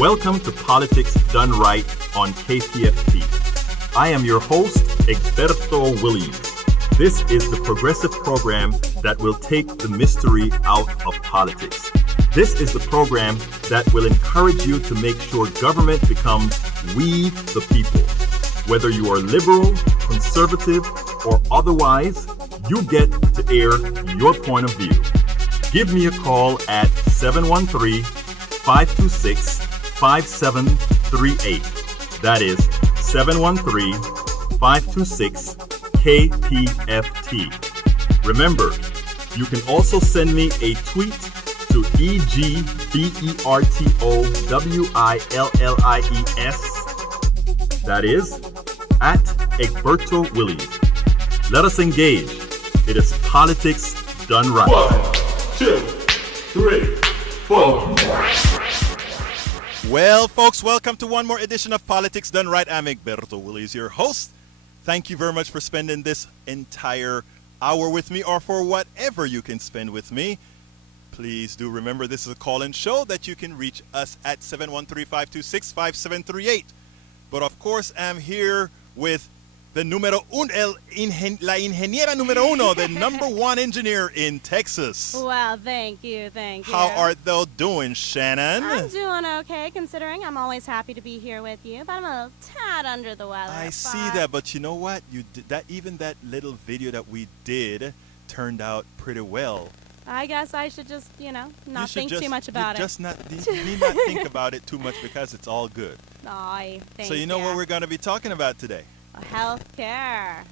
Welcome to Politics Done Right on KPFT. I am your host, Egberto Willies. This is the progressive program that will take the mystery out of politics. This is the program that will encourage you to make sure government becomes we the people. Whether you are liberal, conservative, or otherwise, you get to air your point of view. Give me a call at 713-526-5738. That is 713-526-KPFT. Remember, you can also send me a tweet to EGBERTOWILLIES. That is at Egberto Willies. Let us engage. It is politics done right. 1, 2, 3, 4. Well, folks, welcome to one more edition of Politics Done Right. I'm Egberto Willies, your host. Thank you very much for spending this entire hour with me, or for whatever you can spend with me. Please do remember this is a call-in show that you can reach us at 713-526-5738. But of course, I'm here with the la ingeniera número uno, the number one engineer in Texas. Well, thank you. How art thou doing, Shannon? I'm doing okay, considering I'm always happy to be here with you, but I'm a little tad under the weather. I see that, but you know what? You did that. Even that little video that we did turned out pretty well. I guess I should just, not think too much about it. Just need not think about it too much because it's all good. Aye, thank So you know what we're going to be talking about today? Healthcare.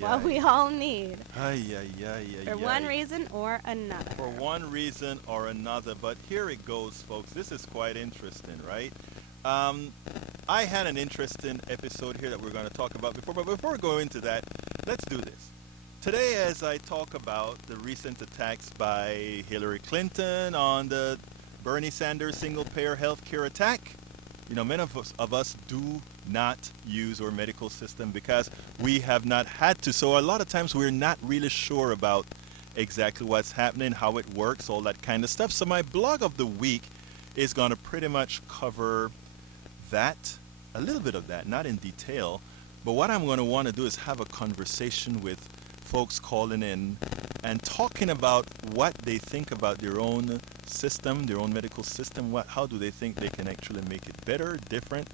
What we all need. For one reason or another. For one reason or another. But here it goes, folks. This is quite interesting, right? I had an interesting episode here that we're going to talk about before. But before we go into that, let's do this. Today, as I talk about the recent attacks by Hillary Clinton on the Bernie Sanders single-payer health care attack, many of us do not use our medical system because we have not had to. So a lot of times we're not really sure about exactly what's happening, how it works, all that kind of stuff. So my blog of the week is going to pretty much cover that, a little bit of that, not in detail. But what I'm going to want to do is have a conversation with folks calling in and talking about what they think about their own system, their own medical system. How do they think they can actually make it better, different,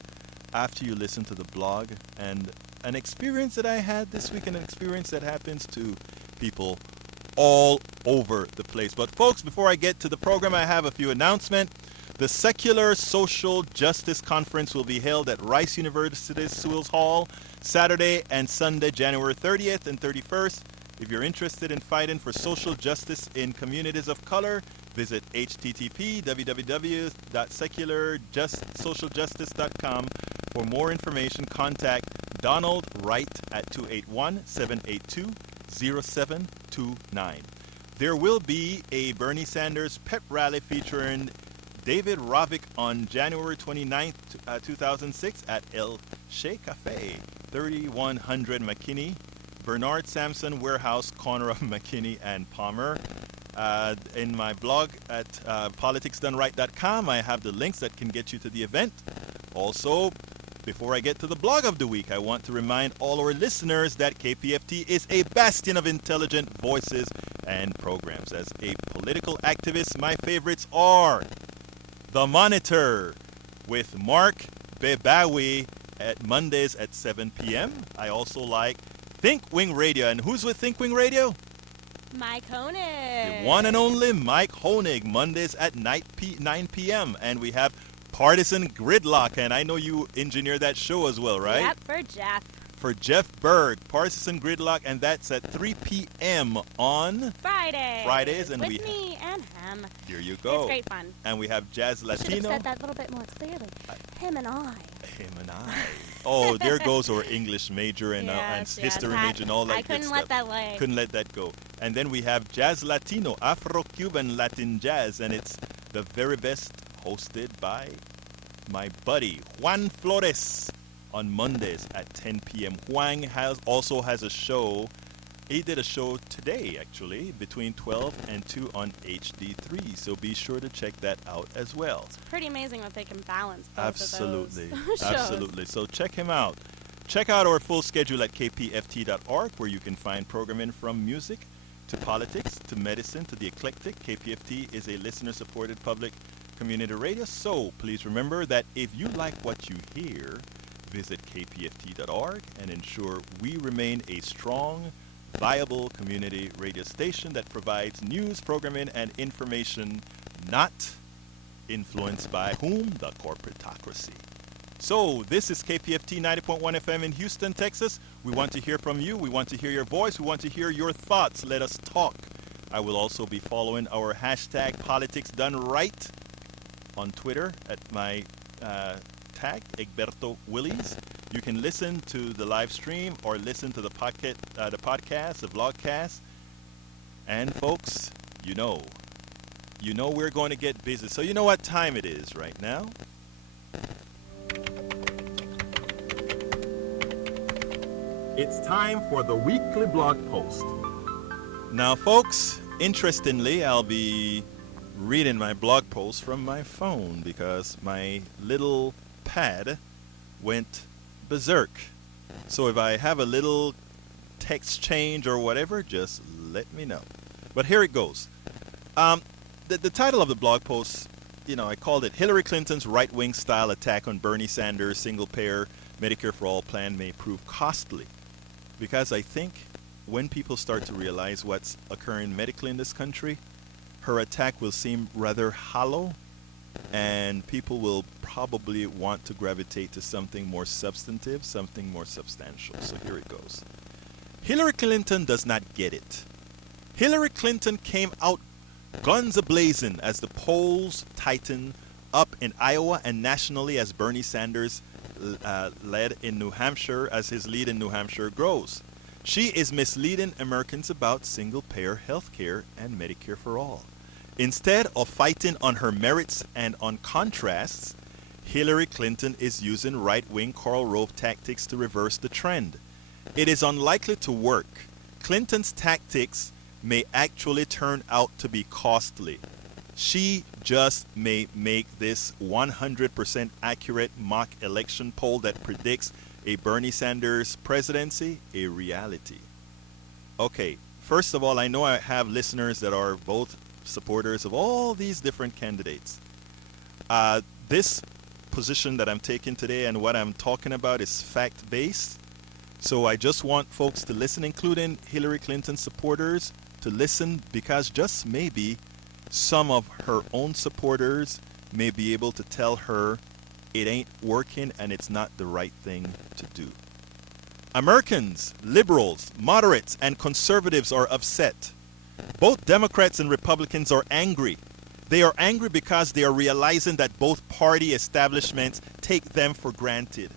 after you listen to the blog. And an experience that I had this week, and an experience that happens to people all over the place. But folks, before I get to the program, I have a few announcements. The Secular Social Justice Conference will be held at Rice University's Sewells Hall Saturday and Sunday, January 30th and 31st. If you're interested in fighting for social justice in communities of color, visit http://www.secular-socialjustice.com. For more information, contact Donald Wright at 281-782-0729. There will be a Bernie Sanders pep rally featuring David Ravik on January 29th, 2006 at El Shea Cafe, 3100 McKinney, Bernard Sampson Warehouse, corner of McKinney and Palmer. In my blog at politicsdoneright.com, I have the links that can get you to the event. Also, before I get to the blog of the week, I want to remind all our listeners that KPFT is a bastion of intelligent voices and programs. As a political activist, my favorites are The Monitor with Mark Bebawi at Mondays at 7 p.m. I also like Think Wing Radio. And who's with Think Wing Radio? Mike Honig. The one and only Mike Honig, Mondays at 9 p.m. And we have Partisan Gridlock, and I know you engineer that show as well, right? Yep, for Jeff. For Jeff Berg, Partisan Gridlock, and that's at 3 p.m. on Fridays, and with me and him. Here you go. It's great fun. And we have Jazz Latino. Should have said that a little bit more clearly. Him and I. Him and I. Oh, there goes our English major and history major and all that. I couldn't let that lay. Couldn't let that go. And then we have Jazz Latino, Afro-Cuban Latin Jazz, and it's the very best, hosted by my buddy Juan Flores on Mondays at 10 p.m. Juan also has a show He did a show today, actually, between 12 and 2 on HD3. So be sure to check that out as well. It's pretty amazing what they can balance both Absolutely. of those shows. Absolutely. So check him out. Check out our full schedule at kpft.org, where you can find programming from music to politics to medicine to the eclectic. KPFT is a listener-supported public community radio. So please remember that if you like what you hear, visit kpft.org and ensure we remain a strong, viable community radio station that provides news, programming, and information not influenced by whom? The corporatocracy. So this is KPFT 90.1 FM in Houston, Texas. We want to hear from you. We want to hear your voice. We want to hear your thoughts. Let us talk. I will also be following our hashtag Politics Done Right on Twitter at my tag, Egberto Willies. You can listen to the live stream or listen to the podcast, the vlogcast. And folks, you know we're going to get busy. So you know what time it is right now? It's time for the weekly blog post. Now, folks, interestingly, I'll be reading my blog post from my phone because my little pad went berserk. So if I have a little text change or whatever, just let me know. But here it goes. The title of the blog post, I called it Hillary Clinton's right-wing style attack on Bernie Sanders' single-payer Medicare-for-all plan may prove costly. Because I think when people start to realize what's occurring medically in this country, her attack will seem rather hollow, and people will probably want to gravitate to something more substantive, something more substantial. So here it goes. Hillary Clinton does not get it. Hillary Clinton came out guns a-blazing as the polls tighten up in Iowa and nationally as Bernie Sanders led in New Hampshire, as his lead in New Hampshire grows. She is misleading Americans about single-payer health care and Medicare for all. Instead of fighting on her merits and on contrasts, Hillary Clinton is using right-wing Karl Rove tactics to reverse the trend. It is unlikely to work. Clinton's tactics may actually turn out to be costly. She just may make this 100% accurate mock election poll that predicts a Bernie Sanders presidency a reality. Okay, first of all, I know I have listeners that are both supporters of all these different candidates. This position that I'm taking today and what I'm talking about is fact-based. So I just want folks to listen, including Hillary Clinton supporters, to listen because just maybe some of her own supporters may be able to tell her it ain't working and it's not the right thing to do. Americans, liberals, moderates, and conservatives are upset. Both Democrats and Republicans are angry. They are angry because they are realizing that both party establishments take them for granted.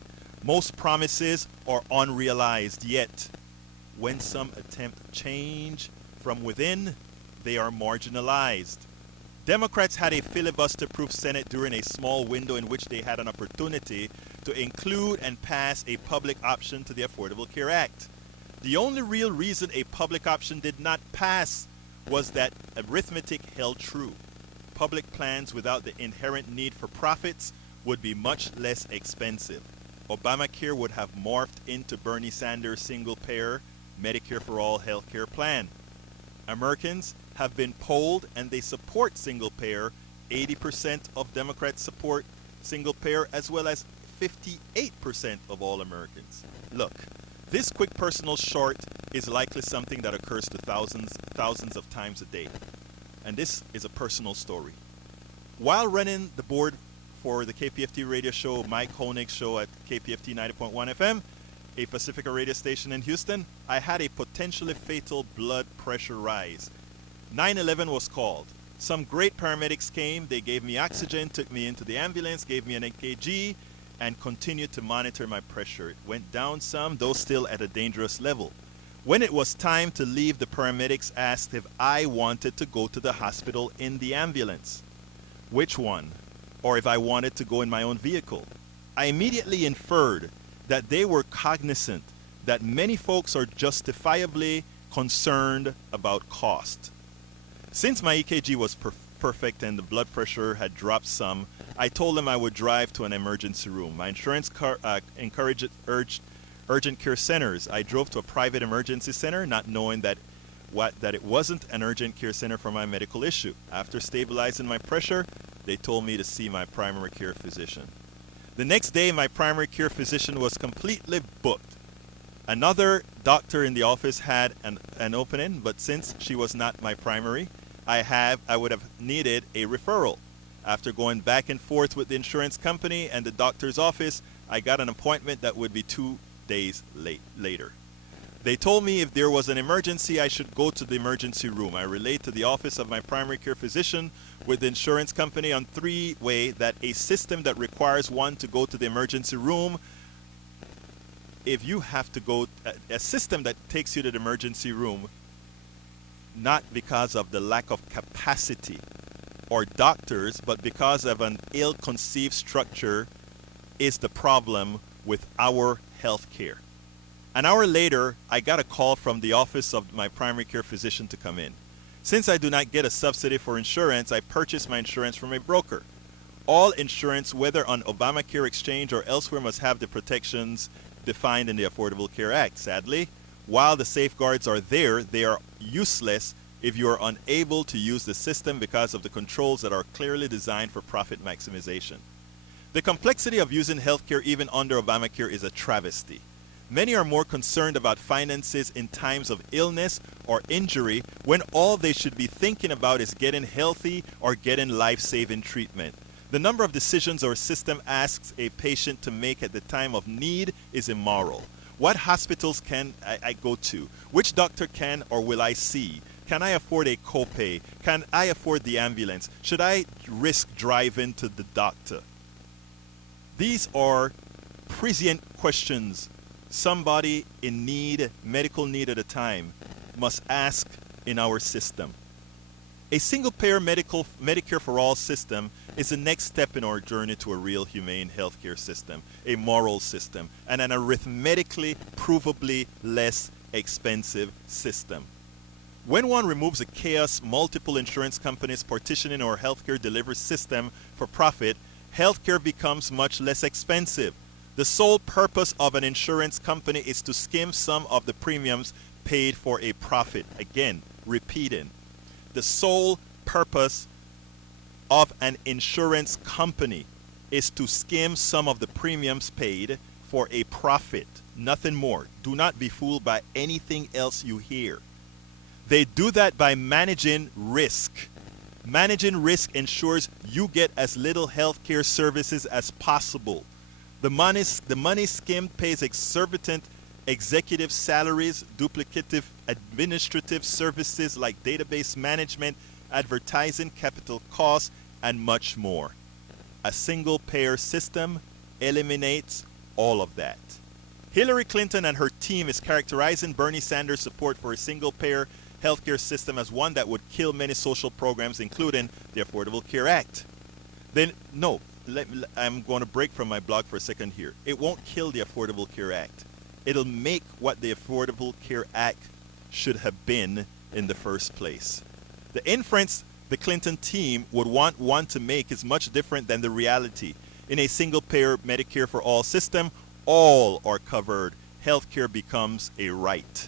Most promises are unrealized, yet when some attempt change from within, they are marginalized. Democrats had a filibuster-proof Senate during a small window in which they had an opportunity to include and pass a public option to the Affordable Care Act. The only real reason a public option did not pass was that arithmetic held true. Public plans without the inherent need for profits would be much less expensive. Obamacare would have morphed into Bernie Sanders' single-payer Medicare-for-all healthcare plan. Americans have been polled and they support single-payer. 80% of Democrats support single-payer as well as 58% of all Americans. Look, this quick personal short is likely something that occurs to thousands of times a day. And this is a personal story. While running the board for the KPFT radio show, Mike Honig's show at KPFT 90.1 FM, a Pacifica radio station in Houston, I had a potentially fatal blood pressure rise. 911 was called. Some great paramedics came, they gave me oxygen, took me into the ambulance, gave me an EKG, and continued to monitor my pressure. It went down some, though still at a dangerous level. When it was time to leave, the paramedics asked if I wanted to go to the hospital in the ambulance. Which one? Or if I wanted to go in my own vehicle. I immediately inferred that they were cognizant that many folks are justifiably concerned about cost. Since my EKG was perfect and the blood pressure had dropped some, I told them I would drive to an emergency room. My insurance urged urgent care centers. I drove to a private emergency center, not knowing that it wasn't an urgent care center for my medical issue. After stabilizing my pressure, they told me to see my primary care physician. The next day, my primary care physician was completely booked. Another doctor in the office had an opening, but since she was not my primary, I would have needed a referral. After going back and forth with the insurance company and the doctor's office, I got an appointment that would be 2 days later. They told me if there was an emergency, I should go to the emergency room. I relayed to the office of my primary care physician with the insurance company on three-way that a system that requires one to go to the emergency room, if you have to go, a system that takes you to the emergency room, not because of the lack of capacity or doctors, but because of an ill-conceived structure, is the problem with our health care. An hour later, I got a call from the office of my primary care physician to come in. Since I do not get a subsidy for insurance, I purchased my insurance from a broker. All insurance, whether on Obamacare exchange or elsewhere, must have the protections defined in the Affordable Care Act. Sadly, while the safeguards are there, they are useless if you are unable to use the system because of the controls that are clearly designed for profit maximization. The complexity of using healthcare even under Obamacare is a travesty. Many are more concerned about finances in times of illness or injury when all they should be thinking about is getting healthy or getting life-saving treatment. The number of decisions our system asks a patient to make at the time of need is immoral. What hospitals can I go to? Which doctor can or will I see? Can I afford a copay? Can I afford the ambulance? Should I risk driving to the doctor? These are prescient questions somebody in need, medical need at a time, must ask in our system. A single-payer Medicare-for-all system is the next step in our journey to a real humane healthcare system, a moral system, and an arithmetically, provably less expensive system. When one removes the chaos multiple insurance companies partitioning our healthcare delivery system for profit, healthcare becomes much less expensive. The sole purpose of an insurance company is to skim some of the premiums paid for a profit. Again, repeating. The sole purpose of an insurance company is to skim some of the premiums paid for a profit. Nothing more. Do not be fooled by anything else you hear. They do that by managing risk. Managing risk ensures you get as little health care services as possible. The money skimmed pays exorbitant executive salaries, duplicative administrative services like database management, advertising, capital costs, and much more. A single-payer system eliminates all of that. Hillary Clinton and her team is characterizing Bernie Sanders' support for a single-payer healthcare system as one that would kill many social programs, including the Affordable Care Act. Then, no. I'm going to break from my blog for a second here. It won't kill the Affordable Care Act. It'll make what the Affordable Care Act should have been in the first place. The inference the Clinton team would want one to make is much different than the reality. In a single-payer Medicare-for-all system, all are covered. Healthcare becomes a right.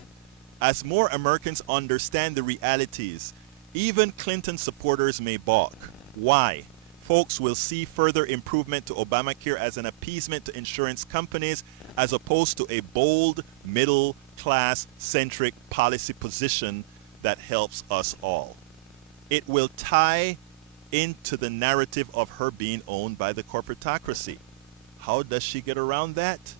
As more Americans understand the realities, even Clinton supporters may balk. Why? Folks will see further improvement to Obamacare as an appeasement to insurance companies as opposed to a bold, middle-class centric policy position that helps us all. It will tie into the narrative of her being owned by the corporatocracy. How does she get around that?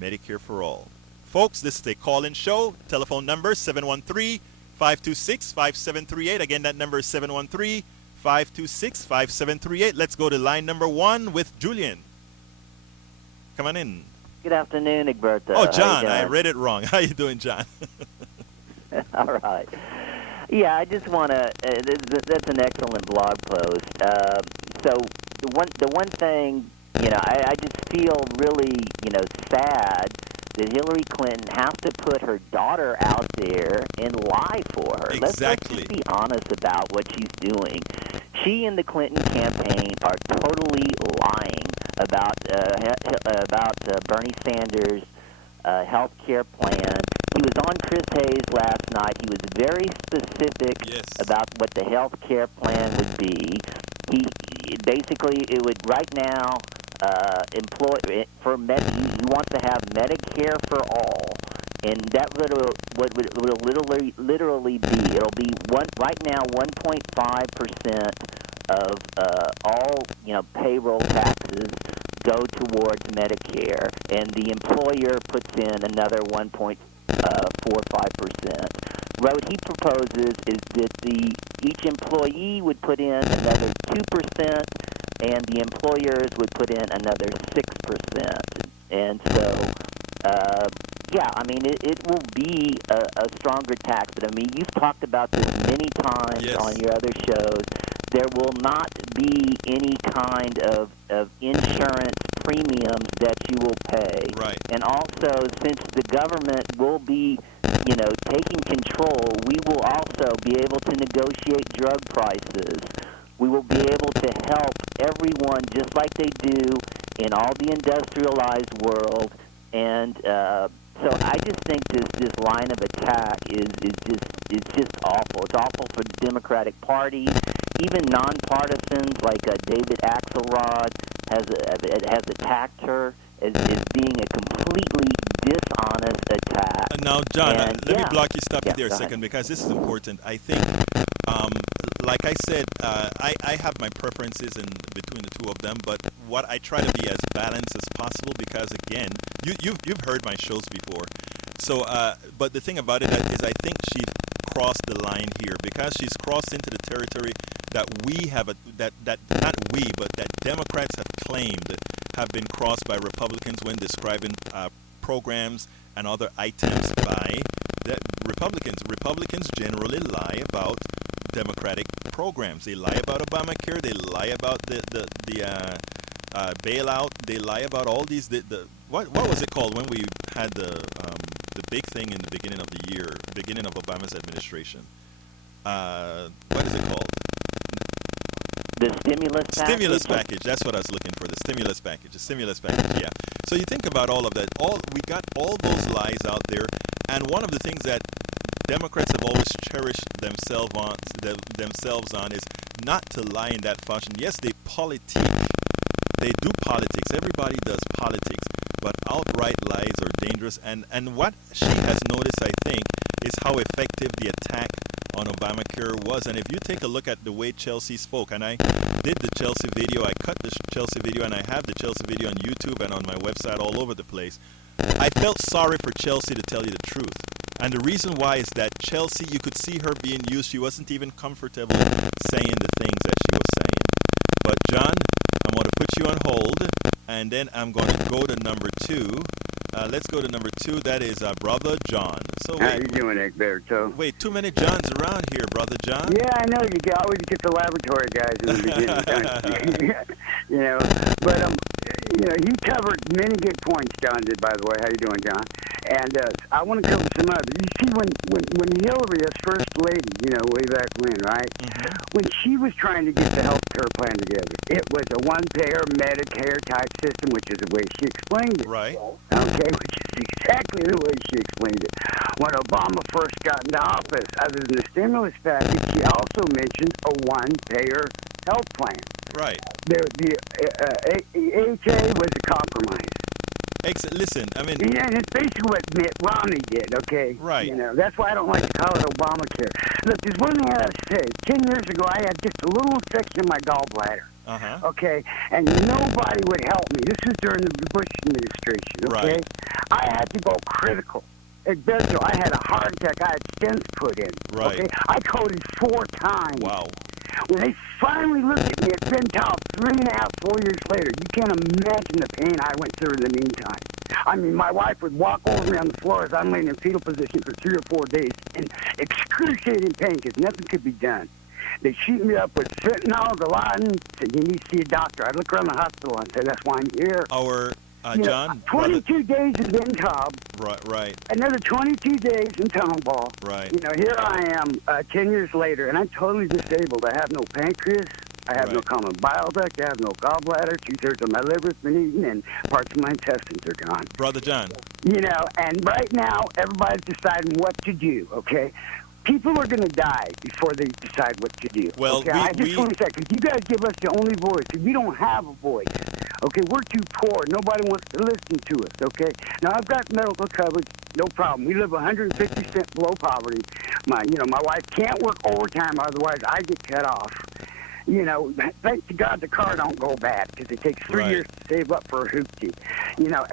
Medicare for all. Folks, this is a call-in show. Telephone number 713-526-5738. Again, that number is 713-526-5738. Let's go to line number 1 with Julian. Come on in. Good afternoon, Egberto. Oh, John, I read it wrong. How you doing, John? All right. Yeah, I just want to. That's an excellent blog post. So the one thing, I just feel really, sad did Hillary Clinton have to put her daughter out there and lie for her? Let's just be honest about what she's doing. She and the Clinton campaign are totally lying about Bernie Sanders' health care plan. He was on Chris Hayes last night. He was very specific about what the health care plan would be. He basically, it would right now he wants to have Medicare for all, and that would literally be, it'll be right now 1.5% of all payroll taxes go towards Medicare, and the employer puts in another 1.45%. What he proposes is that each employee would put in another 2%, and the employers would put in another 6%. And so, it will be a stronger tax. But, you've talked about this many times on your other shows. There will not be any kind of insurance premiums that you will pay. Right. And also, since the government will be, taking control, we will also be able to negotiate drug prices. We will be able to help everyone just like they do in all the industrialized world. And so I just think this line of attack is just awful. It's awful for the Democratic Party. Even nonpartisans like David Axelrod has attacked her as being a completely dishonest attack. Now, John, And, let me block you, stop you there a go second, ahead. because this is important. I think, like I said, I have my preferences in between the two of them, but what I try to be as balanced as possible, because again, you've heard my shows before. So, but the thing about it is, I think she crossed the line here, because she's crossed into the territory that we have that not we, but that Democrats have claimed have been crossed by Republicans when describing programs and other items by the Republicans. Republicans generally lie about Democratic programs. They lie about Obamacare. They lie about the bailout. They lie about all these. What was it called when we had the big thing in the beginning of the year, beginning of Obama's administration? What is it called? The stimulus package? Stimulus package. That's what I was looking for. The stimulus package. The stimulus package. Yeah. So you think about all of that. We got all those lies out there, and one of the things that Democrats have always cherished themselves on is not to lie in that fashion. Yes, they politique. They do politics. Everybody does politics, but outright lies are dangerous. And what she has noticed, I think, is how effective the attack on Obamacare was. And if you take a look at the way Chelsea spoke, and I did the Chelsea video, I cut the Chelsea video, and I have the Chelsea video on YouTube and on my website all over the place. I felt sorry for Chelsea, to tell you the truth. And the reason why is that Chelsea, you could see her being used. She wasn't even comfortable saying the things that she was saying. But John, I'm going to put you on hold, and then I'm going to go to number 2. Let's go to number 2. That is Brother John. So How you doing, Egberto? Wait, too many Johns around here, Brother John. Yeah, I know. You always get the laboratory guys in the beginning, don't you? But he covered many good points. John did, by the way. How you doing, John? And I want to cover some others. You see, when Hillary, as first lady, way back when, right? Mm-hmm. When she was trying to get the health care plan together, it was a one-payer Medicare type system, which is the way she explained it. Right. Okay, which is exactly the way she explained it. When Obama first got into office, other than the stimulus package, she also mentioned a one-payer health plan. Right. The AHA was a compromise. Listen, I mean... Yeah, and it's basically what Mitt Romney did, okay? Right. That's why I don't like to call it Obamacare. Look, there's one thing I have to say. 10 years ago, I had just a little infection in my gallbladder. Uh-huh. Okay? And nobody would help me. This was during the Bush administration, okay? Right. I had to go critical. At Bethel, I had a heart attack. I had stents put in. Right. Okay? I coded 4 times. Wow. When they finally looked at me at Bental 3.5, 4 years later, you can't imagine the pain I went through in the meantime. I mean, my wife would walk over me on the floor as I'm laying in fetal position for 3 or 4 days in excruciating pain because nothing could be done. They shoot me up with fentanyl, Dilaudid, said, you need to see a doctor. I'd look around the hospital and say, that's why I'm here. Our John, 22 days in Ben Cobb. Right. Another 22 days in Tunnel Ball. Right. Here I am 10 years later, and I'm totally disabled. I have no pancreas. I have no common bile duct. I have no gallbladder. 2/3 of my liver's been eaten, and parts of my intestines are gone. Brother John. And right now, everybody's deciding what to do, okay? People are going to die before they decide what to do. Well, okay? I just want to say, because you guys give us the only voice, because we don't have a voice. Okay, we're too poor. Nobody wants to listen to us, okay? Now, I've got medical coverage, no problem. We live 150 cents below poverty. My wife can't work overtime, otherwise I get cut off. Thank to God the car don't go bad, because it takes 3 years to save up for a hoopty.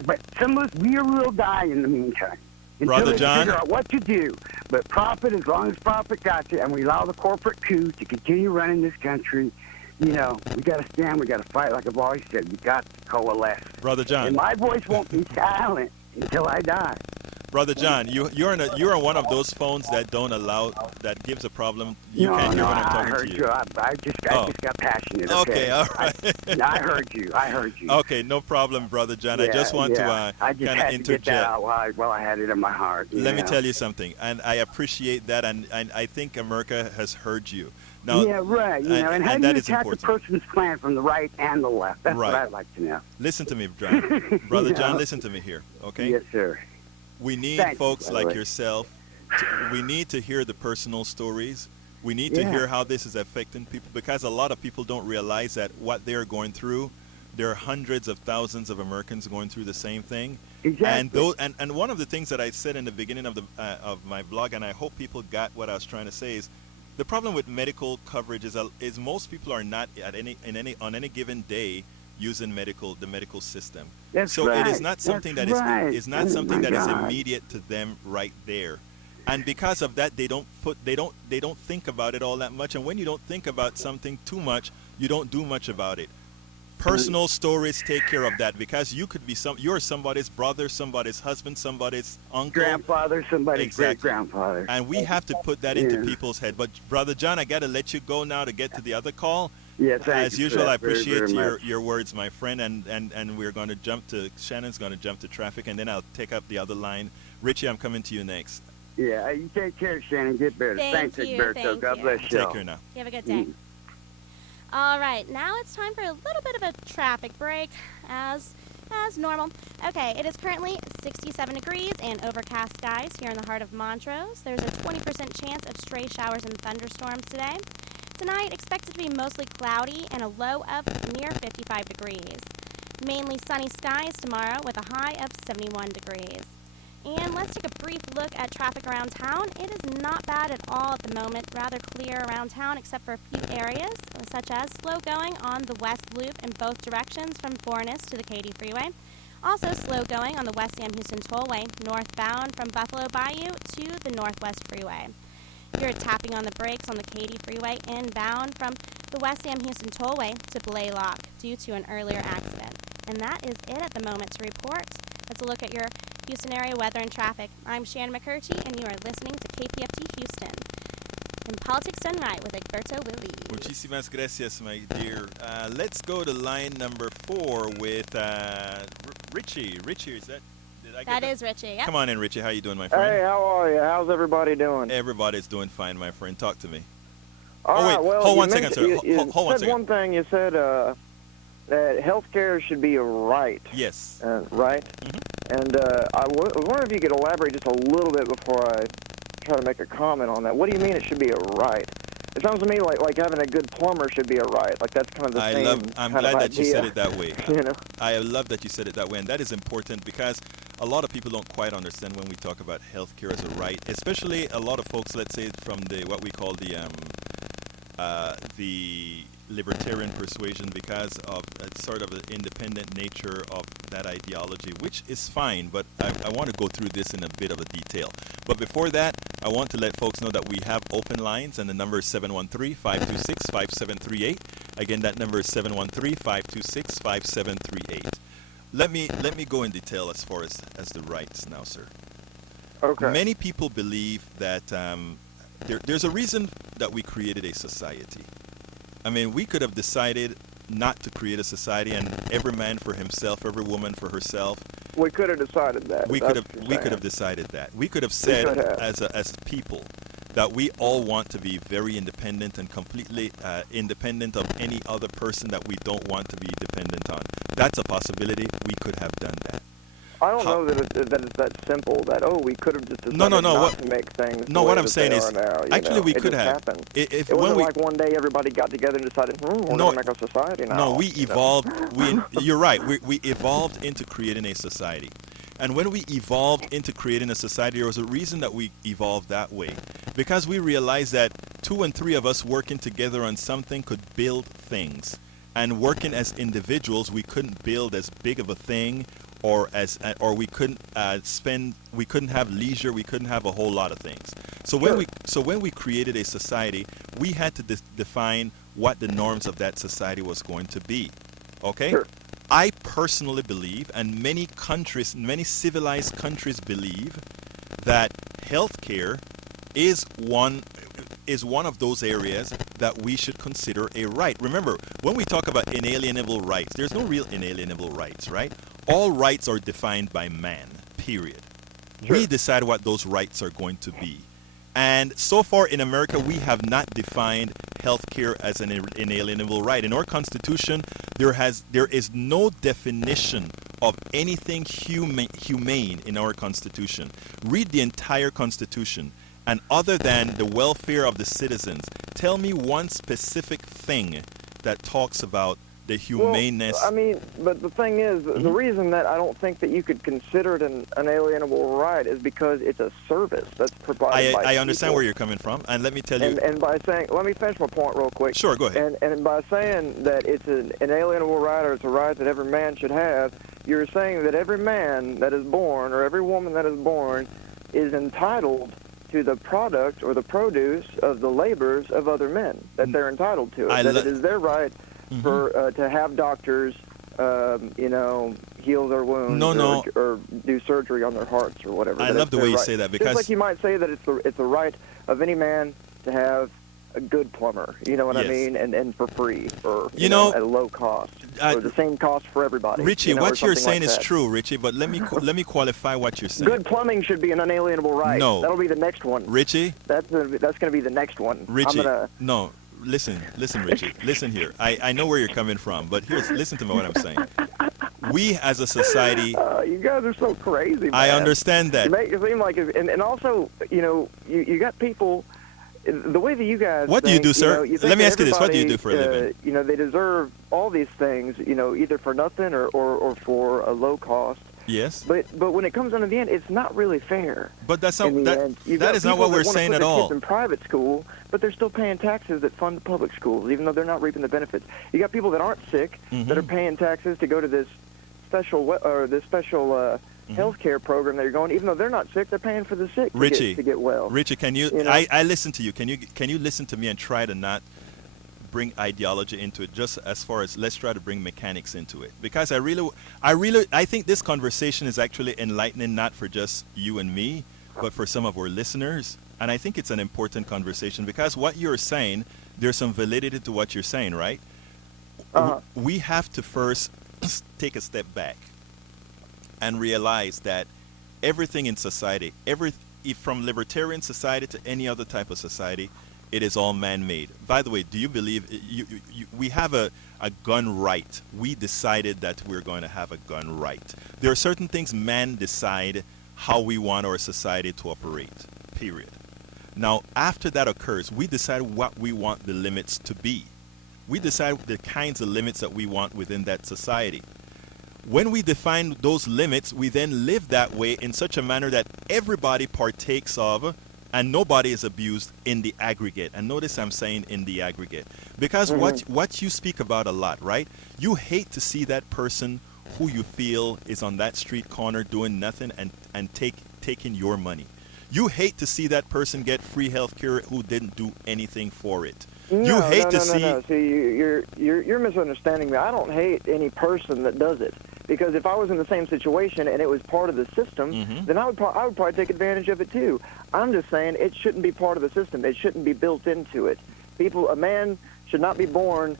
But some of us, we will die in the meantime. Brother Until John? figure out what to do. But profit, as long as profit got you, and we allow the corporate coup to continue running this country, we got to stand, we got to fight, like I've always said. We got to coalesce. Brother John. And my voice won't be silent until I die. Brother John, you're on one of those phones that don't allow, that gives a problem. You can't hear when I'm talking to you. I just got passionate. Okay, all right. I heard you. Okay, no problem, Brother John. I just want to kind of interject. Get that out while I had it in my heart. Let me tell you something, and I appreciate that, and I think America has heard you. Now, right. And how do you attack a person's plan from the right and the left? That's what I'd like to know. Listen to me, John. Brother John, listen to me here, okay? Yes, sir. We need folks like yourself. We need to hear the personal stories. We need to hear how this is affecting people, because a lot of people don't realize that what they're going through, there are hundreds of thousands of Americans going through the same thing. Exactly. And one of the things that I said in the beginning of my blog, and I hope people got what I was trying to say, is the problem with medical coverage is most people are not on any given day using the medical system. So it is not something that is not something that is immediate to them right there. And because of that, they don't think about it all that much. And when you don't think about something too much, you don't do much about it. Personal stories take care of that, because you could be you're somebody's brother, somebody's husband, somebody's uncle, grandfather, somebody's great-grandfather. And we have to put that into people's head. But Brother John, I got to let you go now to get to the other call. Yes, as usual, I appreciate very your words, my friend. And we're going to Shannon's going to jump to traffic, and then I'll take up the other line. Richie, I'm coming to you next. Yeah, you take care, Shannon. Get better. Thanks, Egberto. God bless you. Take care now. You have a good day. All right, now it's time for a little bit of a traffic break, as normal. Okay, it is currently 67 degrees and overcast skies here in the heart of Montrose. There's a 20% chance of stray showers and thunderstorms today. Tonight, expected to be mostly cloudy and a low of near 55 degrees. Mainly sunny skies tomorrow with a high of 71 degrees. And let's take a brief look at traffic around town. It is not bad at all at the moment, rather clear around town except for a few areas, such as slow going on the West Loop in both directions from Fornes to the Katy Freeway. Also slow going on the West Sam Houston Tollway, northbound from Buffalo Bayou to the Northwest Freeway. You're tapping on the brakes on the Katy Freeway inbound from the West Sam Houston Tollway to Blaylock due to an earlier accident. And that is it at the moment to report. Let's look at your Houston area weather and traffic. I'm Shannon McCurdy, and you are listening to KPFT Houston. And Politics Done Right with Egberto Willies. Muchísimas gracias, my dear. Let's go to line number 4 with Richie. Richie, is that? That is Richie. Yep. Come on in, Richie. How you doing, my friend? Hey, how are you? How's everybody doing? Everybody's doing fine, my friend. Talk to me. All right, well, hold one second, sir. Hold one second. One thing you said that health care should be a right. Yes. Right? Mm-hmm. And I was wondering if you could elaborate just a little bit before I try to make a comment on that. What do you mean it should be a right? It sounds to me like having a good plumber should be a right. Like that's kind of the same I'm kind glad of that idea. you said it that way. You know? I love that you said it that way, and that is important because a lot of people don't quite understand when we talk about healthcare as a right, especially a lot of folks, let's say from what we call the libertarian persuasion, because of sort of the independent nature of that ideology, which is fine, but I want to go through this in a bit of a detail. But before that, I want to let folks know that we have open lines, and the number is 713-526-5738. Again, that number is 713-526-5738. Let me go in detail as far as the rights now, sir. Okay. Many people believe that there's a reason that we created a society. I mean, we could have decided not to create a society and every man for himself, every woman for herself, We could have decided that. we That's could what you're have saying. decided that. We could have said could have. as people that we all want to be very independent and completely independent of any other person that we don't want to be dependent on. That's a possibility. We could have done that. I don't know that it's that simple. That we could have just decided No, not what- to make things. No, the way what I'm that saying they is, are now, you actually, know? we It could just have. happened. If It when wasn't we, like one day everybody got together and decided, we're No. going to make a society now. No, we you know? evolved. You're right. We evolved into creating a society. And when we evolved into creating a society, there was a reason that we evolved that way. Because we realized that 2 and 3 of us working together on something could build things. And working as individuals, we couldn't build as big of a thing, or we couldn't we couldn't have leisure, we couldn't have a whole lot of things. So when we created a society, we had to define what the norms of that society was going to be. Okay? Sure. I personally believe, and many countries, many civilized countries believe, that healthcare is one of those areas that we should consider a right. Remember, when we talk about inalienable rights, there's no real inalienable rights, right? All rights are defined by man, period. Sure. We decide what those rights are going to be. And so far in America, we have not defined healthcare as an inalienable right. In our Constitution, there is no definition of anything humane in our Constitution. Read the entire Constitution, and other than the welfare of the citizens, tell me one specific thing that talks about the humaneness. Well, I mean, but the thing is, the reason that I don't think that you could consider it an unalienable right is because it's a service that's provided by I understand people. where you're coming from, and let me tell you. And by saying, let me finish my point real quick. Sure, go ahead. And by saying that it's an inalienable right, or it's a right that every man should have, you're saying that every man that is born, or every woman that is born, is entitled to the product or the produce of the labors of other men, that they're entitled to it. That it is their right for to have doctors, heal their wounds, or do surgery on their hearts or whatever. I love the way you say that, because just like you might say that it's a right of any man to have a good plumber. You know what I mean, and for free, or at a low cost, or the same cost for everybody. Richie, what you're saying like is that. true, Richie. But let me qualify what you're saying. Good plumbing should be an unalienable right. No, that'll be the next one. Richie, that's going to be the next one. Richie, no. Listen, Richie. Listen here. I know where you're coming from, but listen to me what I'm saying. We as a society... you guys are so crazy, man. I understand that. You make it seem like... And also, you got people... The way that you guys What do you do, sir? Let me ask you this. What do you do for a living? They deserve all these things, either for nothing or for a low cost. Yes. But when it comes down to the end, it's not really fair. But that's not that is not what we're saying at all. Kids in private school, but they're still paying taxes that fund the public schools, even though they're not reaping the benefits. You got people that aren't sick that are paying taxes to go to this special health care program that you're going, even though they're not sick, they're paying for the sick to get well. Richie, can you? I listen to you. Can you listen to me and try to not bring ideology into it, just as far as let's try to bring mechanics into it, because I think this conversation is actually enlightening, not for just you and me, but for some of our listeners. And I think it's an important conversation, because what you're saying, there's some validity to what you're saying, right? We have to first take a step back and realize that everything in society, from libertarian society to any other type of society, it is all man-made. By the way, do you believe we have a gun right? We decided that we're going to have a gun right. There are certain things man decide how we want our society to operate, period. Now, after that occurs, we decide what we want the limits to be. We decide the kinds of limits that we want within that society. When we define those limits, we then live that way in such a manner that everybody partakes of and nobody is abused in the aggregate. And notice I'm saying in the aggregate, because what you speak about a lot, right? You hate to see that person who you feel is on that street corner doing nothing and taking your money. You hate to see that person get free health care who didn't do anything for it. You hate to see... No. See, you're misunderstanding me. I don't hate any person that does it. Because if I was in the same situation and it was part of the system, then I would probably take advantage of it too. I'm just saying it shouldn't be part of the system. It shouldn't be built into it. A man should not be born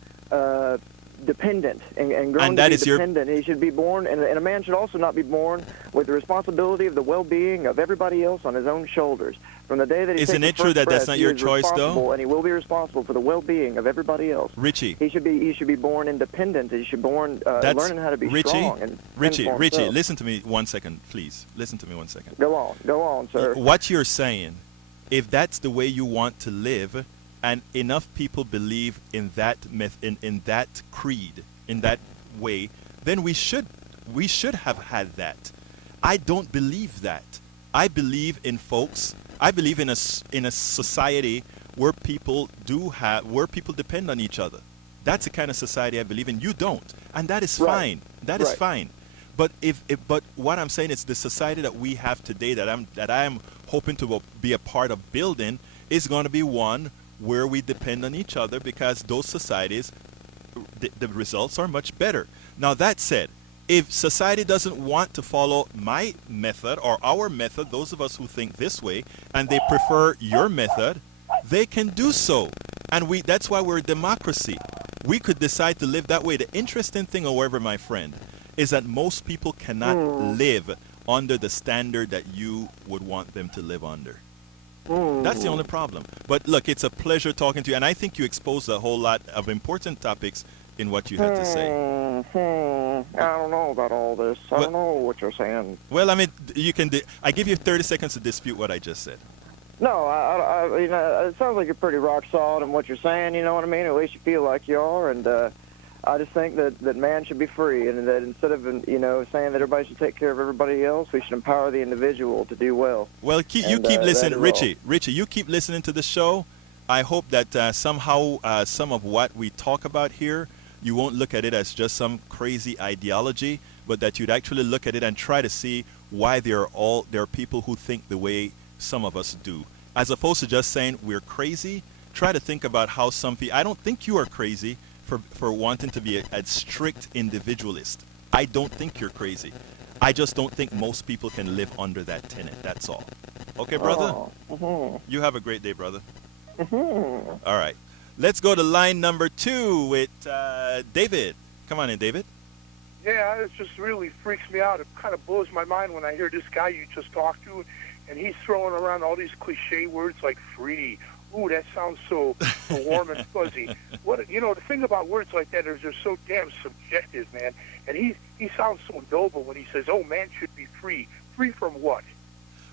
dependent and grown And to that be is your- dependent. He should be born, and a man should also not be born with the responsibility of the well-being of everybody else on his own shoulders. From the day that he Isn't takes it his true first that that's breath, not he your is choice, though? responsible, and he will be responsible for the well-being of everybody else. Richie. He should be born independent. He should be born learning how to be Richie, strong and Richie, fend for Richie, himself. listen to me 1 second, please. Listen to me 1 second. Go on, sir. What you're saying, if that's the way you want to live, and enough people believe in that in that creed, in that way, then we should have had that. I don't believe that. I believe in folks. I believe in a society where people depend on each other. That's the kind of society I believe in. You don't, and that is fine. That is fine. But but what I'm saying is the society that we have today that I am hoping to be a part of building is going to be one where we depend on each other, because those societies, the results are much better. Now, that said, if society doesn't want to follow my method or our method, those of us who think this way, and they prefer your method, they can do so. And that's why we're a democracy. We could decide to live that way. The interesting thing, however, my friend, is that most people cannot live under the standard that you would want them to live under. That's the only problem. But look, it's a pleasure talking to you, and I think you exposed a whole lot of important topics in what you had to say. I don't know about all this. I don't know what you're saying. Well, I mean, you can. I give you 30 seconds to dispute what I just said. No, I it sounds like you're pretty rock solid in what you're saying. You know what I mean? At least you feel like you are, and I just think that man should be free, and that instead of saying that everybody should take care of everybody else, we should empower the individual to do well. Well, you keep listening, Richie. Richie, you keep listening to the show. I hope that somehow some of what we talk about here, you won't look at it as just some crazy ideology, but that you'd actually look at it and try to see why there are people who think the way some of us do, as opposed to just saying we're crazy. Try to think about how some people. I don't think you are crazy for wanting to be a strict individualist. I don't think you're crazy. I just don't think most people can live under that tenet. That's all. Okay, brother? You have a great day, brother. All right. Let's go to line number 2 with David. Come on in, David. Yeah, it just really freaks me out. It kind of blows my mind when I hear this guy you just talked to, and he's throwing around all these cliche words like free. Ooh, that sounds so warm and fuzzy. The thing about words like that is they're so damn subjective, man. And he sounds so noble when he says, "Oh, man should be free." Free from what?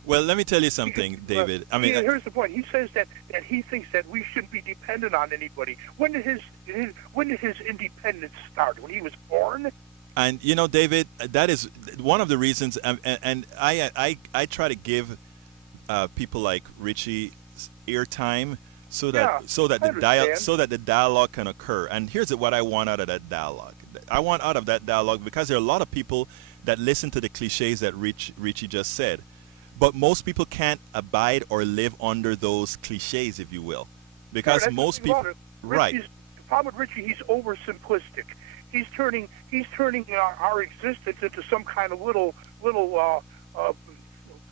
Well, let me tell you something, David. I mean, here's the point. He says that he thinks that we shouldn't be dependent on anybody. When did his independence start? When he was born? And David, that is one of the reasons. And I try to give people like Richie airtime so that the dialogue can occur. And here's what I want out of that dialogue. I want out of that dialogue, because there are a lot of people that listen to the cliches that Richie just said, but most people can't abide or live under those cliches, if you will, because most people. Right. The problem with Richie, he's oversimplistic. He's turning our existence into some kind of little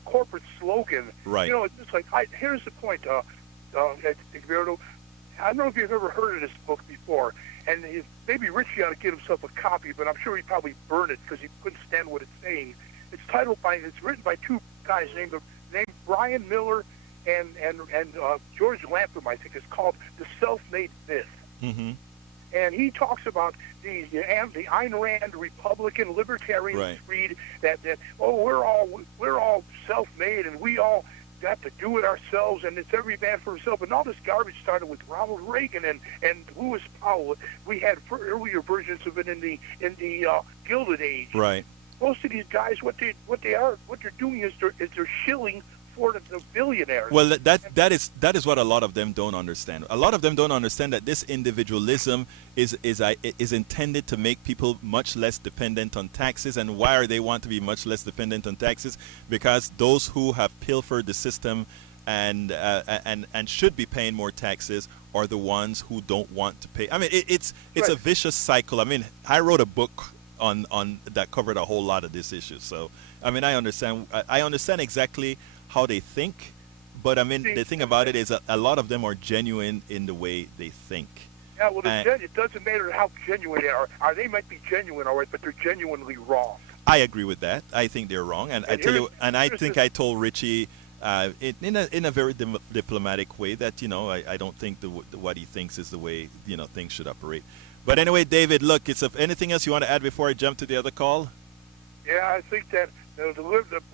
corporate slogan. Right. It's just like, here's the point, Egberto. I don't know if you've ever heard of this book before, and maybe Richie ought to get himself a copy, but I'm sure he'd probably burn it because he couldn't stand what it's saying. It's written by two guys named Brian Miller and George Lapham, I think. It's called The Self-Made Myth. Mm-hmm. And he talks about the Ayn Rand Republican libertarian creed that we're all self-made and we all got to do it ourselves and it's every man for himself. And all this garbage started with Ronald Reagan and Lewis Powell. We had earlier versions of it in the Gilded Age. Right. Most of these guys, what they're doing is they're shilling for the billionaires. Well, that is what a lot of them don't understand. A lot of them don't understand that this individualism is intended to make people much less dependent on taxes. And why are they want to be much less dependent on taxes? Because those who have pilfered the system and should be paying more taxes are the ones who don't want to pay. I mean, it's a vicious cycle. I mean, I wrote a book on that covered a whole lot of this issue. So, I mean, I understand exactly how they think, but I mean, the thing about it is a lot of them are genuine in the way they think. Yeah, well, it doesn't matter how genuine they are. They might be genuine, all right, but they're genuinely wrong. I agree with that. I think they're wrong, and I tell you, and I think I told Richie in a very diplomatic way that I don't think what he thinks is the way things should operate. But anyway, David, look, anything else you want to add before I jump to the other call? Yeah, I think that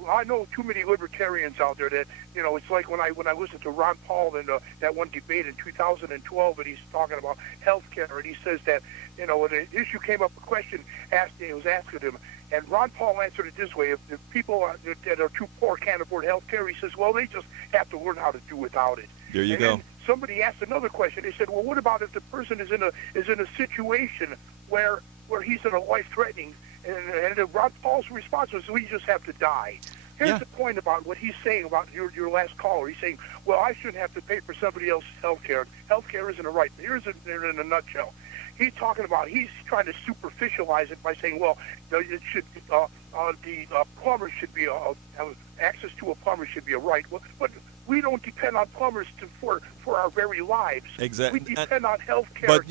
I know too many libertarians out there that it's like when I listened to Ron Paul in that one debate in 2012, and he's talking about health care, and he says that when an issue came up, a question was asked of him, and Ron Paul answered it this way: if people that are too poor can't afford health care, he says, well, they just have to learn how to do without it. There you go. Then somebody asked another question. They said, well, what about if the person is in a situation where he's in a life-threatening? And Ron Paul's response was, we just have to die. Here's the point about what he's saying about your last caller. He's saying, well, I shouldn't have to pay for somebody else's health care. Health care isn't a right. Here's it in a nutshell. He's trying to superficialize it by saying, well, it should the plumber should be access to a plumber should be a right. But we don't depend on plumbers for our very lives. Exactly. We depend on health care. But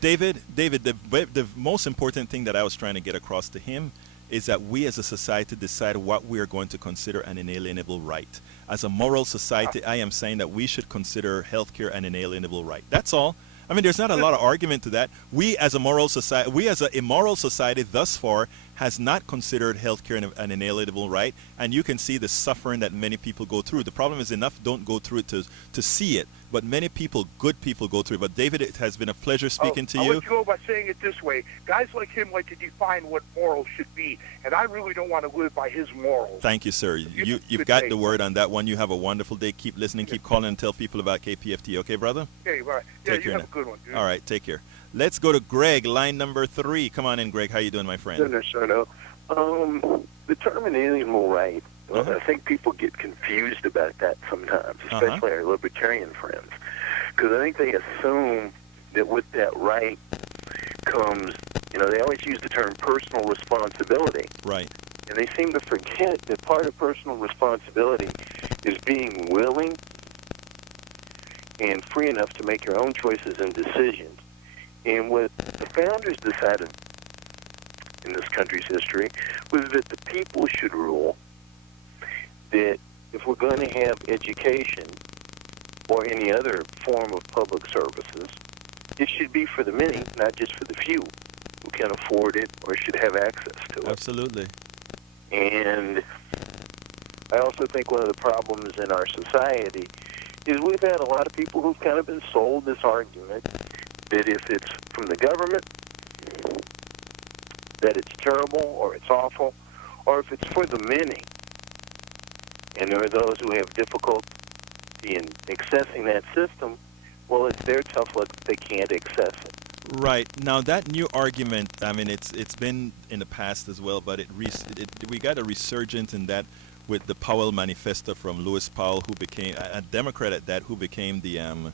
David, the most important thing that I was trying to get across to him is that we as a society decide what we are going to consider an inalienable right. As a moral society, I am saying that we should consider healthcare an inalienable right. That's all. I mean, there's not a lot of argument to that. We as a moral society, immoral society thus far has not considered healthcare an inalienable right, and you can see the suffering that many people go through. The problem is enough don't go through it to see it, but many people, good people, go through it. But David, it has been a pleasure speaking to you. I'll let you go by saying it this way. Guys like him like to define what morals should be, and I really don't want to live by his morals. Thank you, sir. You've got the word on that one. You have a wonderful day. Keep listening, keep calling, and tell people about KPFT. Okay, brother? Okay, all right. Yeah, you have a good one, dude. All right, take care. Let's go to Greg, line number 3. Come on in, Greg. How you doing, my friend? The term inalienable right, I think people get confused about that sometimes, especially our libertarian friends, because I think they assume that with that right comes, they always use the term personal responsibility. Right. And they seem to forget that part of personal responsibility is being willing and free enough to make your own choices and decisions. And what the founders decided in this country's history was that the people should rule, that if we're going to have education or any other form of public services, it should be for the many, not just for the few who can afford it or should have access to it. Absolutely. And I also think one of the problems in our society is we've had a lot of people who've kind of been sold this argument that if it's from the government, that it's terrible or it's awful, or if it's for the many, and there are those who have difficulty in accessing that system, well, it's their tough luck that they can't access it. Right. Now, that new argument, I mean, it's been in the past as well, but we got a resurgence in that with the Powell Manifesto from Lewis Powell, who became a Democrat at that, who became the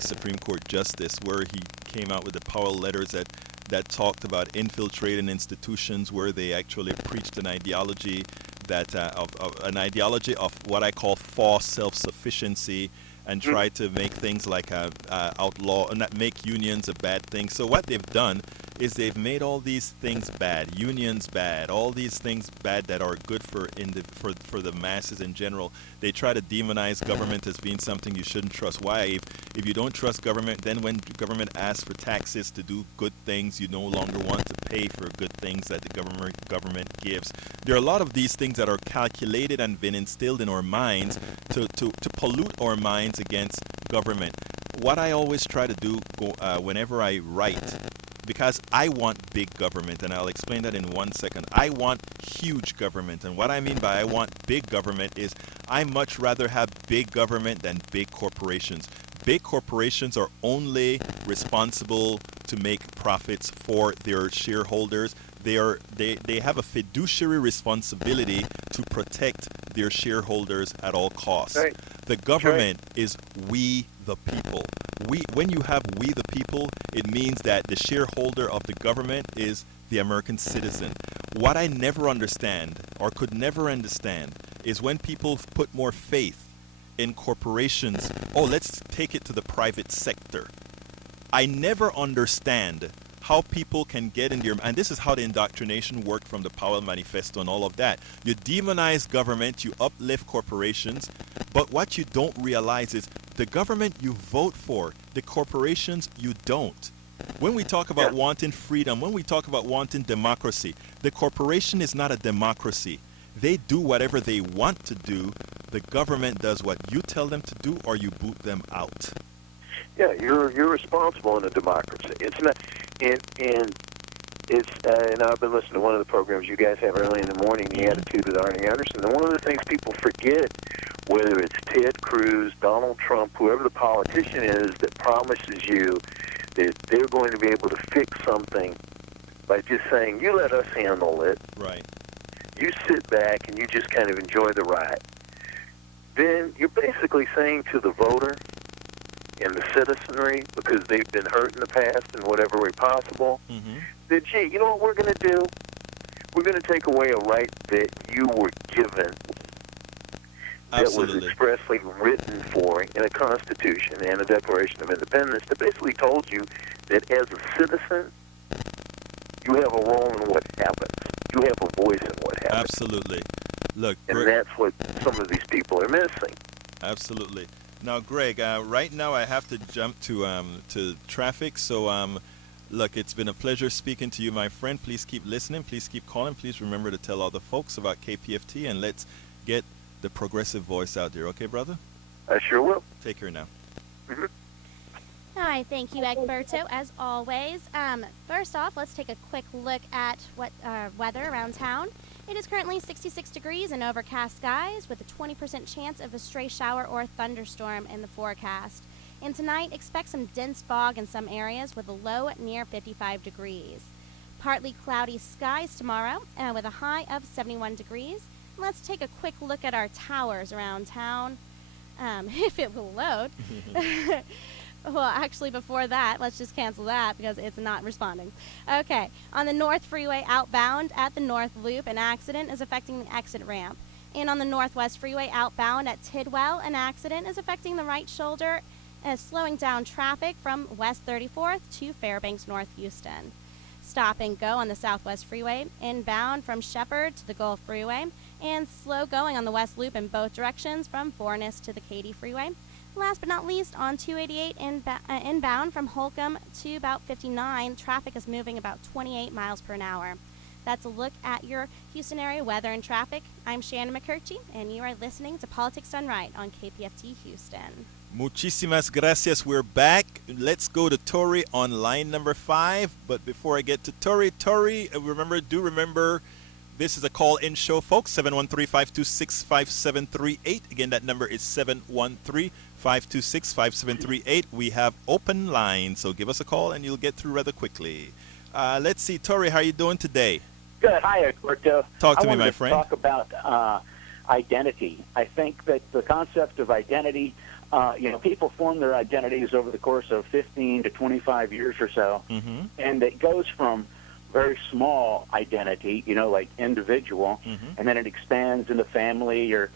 Supreme Court Justice, where he came out with the Powell letters that talked about infiltrating institutions, where they actually preached an ideology of what I call false self-sufficiency, and tried to make things like outlaw and not make unions a bad thing. So what they've done is they've made all these things bad, unions bad, all these things bad that are good for the masses in general. They try to demonize government as being something you shouldn't trust. Why? If you don't trust government, then when government asks for taxes to do good things, you no longer want to pay for good things that the government gives. There are a lot of these things that are calculated and been instilled in our minds to pollute our minds against government. What I always try to do whenever I write, because I want big government, and I'll explain that in 1 second. I want huge government, and what I mean by I want big government is I much rather have big government than big corporations. Big corporations are only responsible to make profits for their shareholders. They have a fiduciary responsibility to protect their shareholders at all costs. Right. The government is we the people. When you have we the people, it means that the shareholder of the government is the American citizen. What I never understand, or could never understand, is when people put more faith in corporations. Oh, let's take it to the private sector. I never understand how people can get in there, and this is how the indoctrination worked from the Powell Manifesto and all of that. You demonize government, you uplift corporations, but what you don't realize is the government you vote for, the corporations you don't. When we talk about wanting freedom, when we talk about wanting democracy, the corporation is not a democracy. They do whatever they want to do. The government does what you tell them to do, or you boot them out. Yeah, you're responsible in a democracy. It's not, and it's and I've been listening to one of the programs you guys have early in the morning, The Attitude with Arnie Anderson. And one of the things people forget, whether it's Ted Cruz, Donald Trump, whoever the politician is that promises you that they're going to be able to fix something by just saying, "You let us handle it." Right. You sit back and you just kind of enjoy the ride. Then you're basically saying to the voter and the citizenry, because they've been hurt in the past in whatever way possible, that, gee, you know what we're going to do? We're going to take away a right that you were given, that was expressly written for in a Constitution and a Declaration of Independence, that basically told you that as a citizen, you have a role in what happens. You have a voice in what happens. Absolutely. Look, and that's what some of these people are missing. Absolutely. Now, Greg, right now I have to jump to traffic. So, look, it's been a pleasure speaking to you, my friend. Please keep listening. Please keep calling. Please remember to tell all the folks about KPFT, and let's get the progressive voice out there. Okay, brother? I sure will. Take care now. All right, thank you, Egberto, as always. First off, let's take a quick look at what weather around town. It is currently 66 degrees and overcast skies with a 20% chance of a stray shower or thunderstorm in the forecast. And tonight, expect some dense fog in some areas with a low near 55 degrees. Partly cloudy skies tomorrow with a high of 71 degrees. Let's take a quick look at our towers around town, if it will load. Well, actually, before that, let's just cancel that because it's not responding. Okay, on the North Freeway outbound at the North Loop, an accident is affecting the exit ramp. And on the Northwest Freeway outbound at Tidwell, an accident is affecting the right shoulder, slowing down traffic from West 34th to Fairbanks North Houston. Stop and go on the Southwest Freeway, inbound from Shepherd to the Gulf Freeway, and slow going on the West Loop in both directions from Bourne to the Katy Freeway. Last but not least, on 288 inbound from Holcomb to about 59, traffic is moving about 28 miles per hour. That's a look at your Houston area weather and traffic. I'm Shannon McCurchie, and you are listening to Politics Done Right on KPFT Houston. Muchísimas gracias. We're back. Let's go to Tori on line number 5. But before I get to Tori, remember, this is a call-in show, folks. 713-526-5738. Again, that number is 713-526-5738. We have open lines, so give us a call and you'll get through rather quickly. Let's see, Tori, how are you doing today? Good. Hi, Egberto. Talk to me, my friend. I wanted to talk about identity. I think that the concept of identity, people form their identities over the course of 15 to 25 years or so, and it goes from very small identity, like individual, and then it expands into family or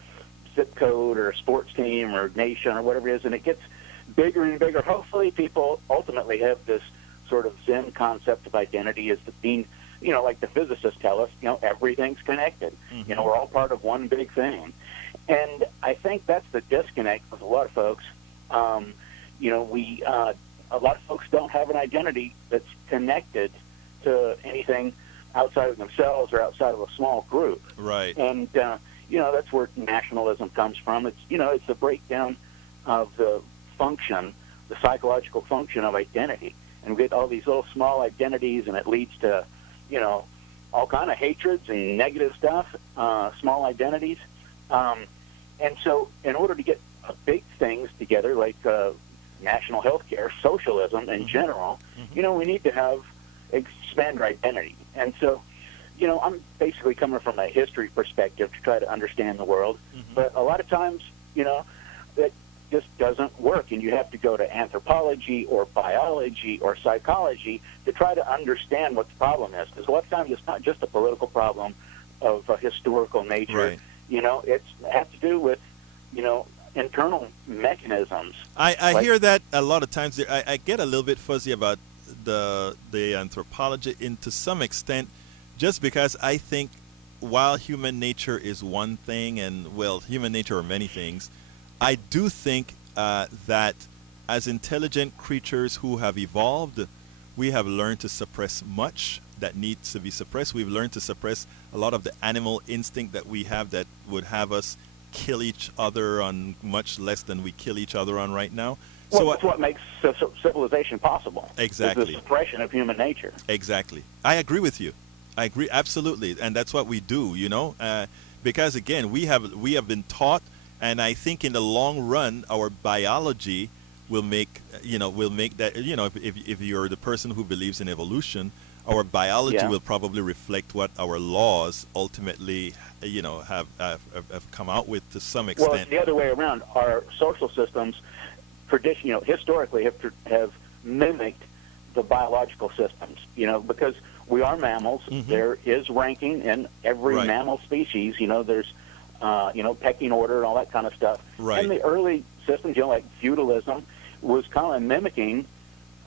zip code or sports team or nation or whatever it is, and it gets bigger and bigger. Hopefully people ultimately have this sort of Zen concept of identity as being, like the physicists tell us, everything's connected. We're all part of one big thing. And I think that's the disconnect with a lot of folks. A lot of folks don't have an identity that's connected to anything outside of themselves or outside of a small group. Right. And, that's where nationalism comes from. It's, it's the breakdown of the function, the psychological function of identity. And we get all these little small identities, and it leads to, all kind of hatreds and negative stuff, small identities. And so in order to get big things together, like national health care, socialism in general, we need to expand our identity. And so, I'm basically coming from a history perspective to try to understand the world. But a lot of times, that just doesn't work, and you have to go to anthropology or biology or psychology to try to understand what the problem is. Because a lot of times it's not just a political problem of a historical nature. Right. It has to do with, internal mechanisms. I hear that a lot of times. I get a little bit fuzzy about the anthropology to some extent, just because I think while human nature is one thing, and well, human nature are many things, I do think that as intelligent creatures who have evolved, we have learned to suppress much that needs to be suppressed. We've learned to suppress a lot of the animal instinct that we have that would have us kill each other on much less than we kill each other on right now. Well, that's what makes civilization possible. Exactly. Is the suppression of human nature. Exactly. I agree with you. I agree absolutely, and that's what we do. Because again, we have been taught, and I think in the long run, our biology will make that. If you're the person who believes in evolution, our biology will probably reflect what our laws ultimately, have come out with to some extent. Well, it's the other way around. Our social systems, historically have mimicked the biological systems. Because we are mammals. Mm-hmm. There is ranking in every mammal species. There's, pecking order and all that kind of stuff. Right. And the early systems, like feudalism, was kind of mimicking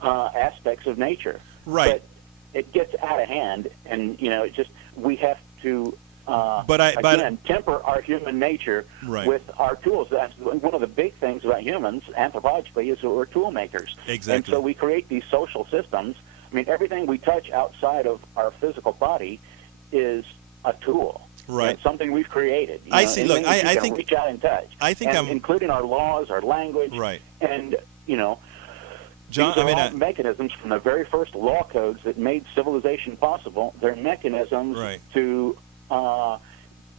aspects of nature. Right. But it gets out of hand, and we have to temper our human nature with our tools. That's one of the big things about humans, anthropologically, is that we're tool makers. Exactly. And so we create these social systems. I mean, everything we touch outside of our physical body is a tool. Right. It's something we've created. I see. Look, I think reach out and touch. I think including our laws, our language, right, and John, these are all mechanisms from the very first law codes that made civilization possible. They're mechanisms to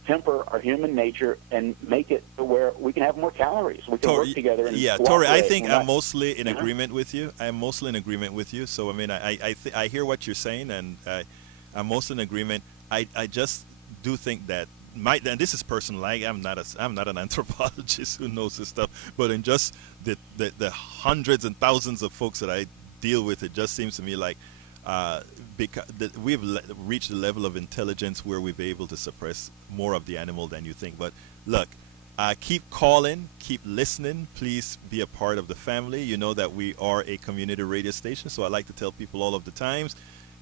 temper our human nature and make it to where we can have more calories. We can work together. And Tori, I think I'm mostly in agreement with you. I'm mostly in agreement with you. So, I mean, I hear what you're saying, and I'm mostly in agreement. I just do think that and this is personal. I'm not an anthropologist who knows this stuff, but in just the hundreds and thousands of folks that I deal with, it just seems to me like because we've reached a level of intelligence where we've been able to suppress more of the animal than you think. But look, keep calling, keep listening. Please be a part of the family. You know that we are a community radio station, so I like to tell people all of the times,